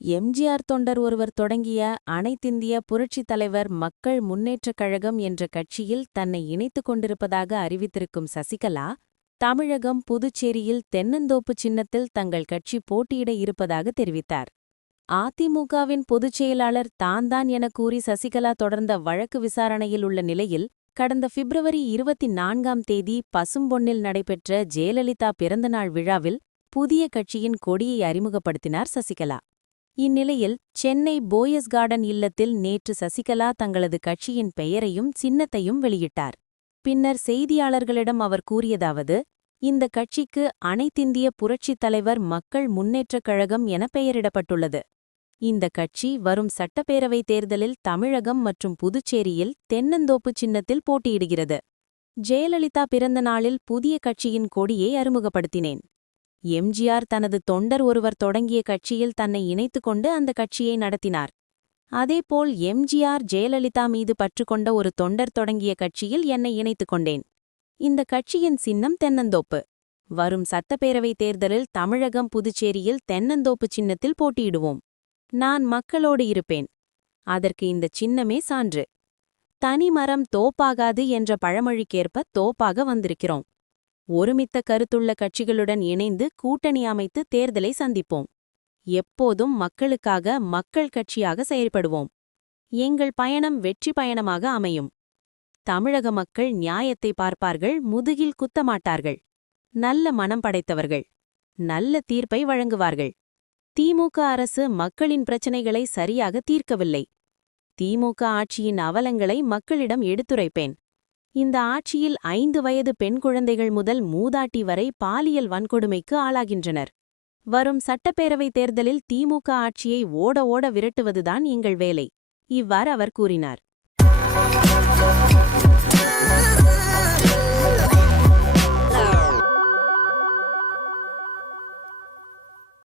எம்ஜிஆர் தொண்டர் ஒருவர் தொடங்கிய அனைத்திந்திய புரட்சித் தலைவர் மக்கள் முன்னேற்றக் கழகம் என்ற கட்சியில் தன்னை இணைத்துக் கொண்டிருப்பதாக அறிவித்திருக்கும் சசிகலா, தமிழகம் புதுச்சேரியில் தென்னந்தோப்பு சின்னத்தில் தங்கள் கட்சி போட்டியிட இருப்பதாக தெரிவித்தார். அதிமுகவின் பொதுச் செயலாளர் தான் என கூறி சசிகலா தொடர்ந்த வழக்கு விசாரணையில் உள்ள நிலையில், கடந்த பிப்ரவரி 24ஆம் தேதி பசும்பொன்னில் நடைபெற்ற ஜெயலலிதா பிறந்தநாள் விழாவில் புதிய கட்சியின் கொடியை அறிமுகப்படுத்தினார் சசிகலா. இந்நிலையில் சென்னை போயஸ் கார்டன் இல்லத்தில் நேற்று சசிகலா தங்களது கட்சியின் பெயரையும் சின்னத்தையும் வெளியிட்டார். பின்னர் செய்தியாளர்களிடம் அவர் கூறியதாவது: இந்த கட்சிக்கு அனைத்திந்திய புரட்சித் தலைவர் மக்கள் முன்னேற்றக் கழகம் என பெயரிடப்பட்டுள்ளது. இந்த கட்சி வரும் சட்டப்பேரவைத் தேர்தலில் தமிழகம் மற்றும் புதுச்சேரியில் தென்னந்தோப்பு சின்னத்தில் போட்டியிடுகிறது. ஜெயலலிதா பிறந்த நாளில் புதிய கட்சியின் கொடியை அறிமுகப்படுத்தினேன். எம்ஜிஆர் தனது தொண்டர் ஒருவர் தொடங்கிய கட்சியில் தன்னை இணைத்துக் கொண்டு அந்த கட்சியை நடத்தினார். அதேபோல் எம்ஜிஆர் ஜெயலலிதா மீது பற்றுக்கொண்ட ஒரு தொண்டர் தொடங்கிய கட்சியில் என்னை இணைத்துக் கொண்டேன். இந்த கட்சியின் சின்னம் தென்னந்தோப்பு. வரும் சட்டப்பேரவைத் தேர்தலில் தமிழகம் புதுச்சேரியில் தென்னந்தோப்பு சின்னத்தில் போட்டியிடுவோம். நான் மக்களோடு இருப்பேன். அதற்கு இந்த சின்னமே சான்று. தனிமரம் தோப்பாகாது என்ற பழமொழிக்கேற்ப தோப்பாக வந்திருக்கிறோம். ஒருமித்த கருத்துள்ள கட்சிகளுடன் இணைந்து கூட்டணி அமைத்து தேர்தலை சந்திப்போம். எப்போதும் மக்களுக்காக மக்கள் கட்சியாக செயல்படுவோம். எங்கள் பயணம் வெற்றி பயணமாக அமையும். தமிழக மக்கள் நியாயத்தை பார்ப்பார்கள், முதுகில் குத்தமாட்டார்கள். நல்ல மனம் படைத்தவர்கள். நல்ல தீர்ப்பை வழங்குவார்கள். திமுக அரசு மக்களின் பிரச்சினைகளை சரியாக தீர்க்கவில்லை. திமுக ஆட்சியின் அவலங்களை மக்களிடம் எடுத்துரைப்பேன். இந்த ஆட்சியில் 5 வயது பெண் குழந்தைகள் முதல் மூதாட்டி வரை பாலியல் வன்கொடுமைக்கு ஆளாகின்றனர். வரும் சட்டப்பேரவைத் தேர்தலில் திமுக ஆட்சியை ஓட விரட்டுவதுதான் எங்கள் வேலை. இவ்வாறு அவர் கூறினார்.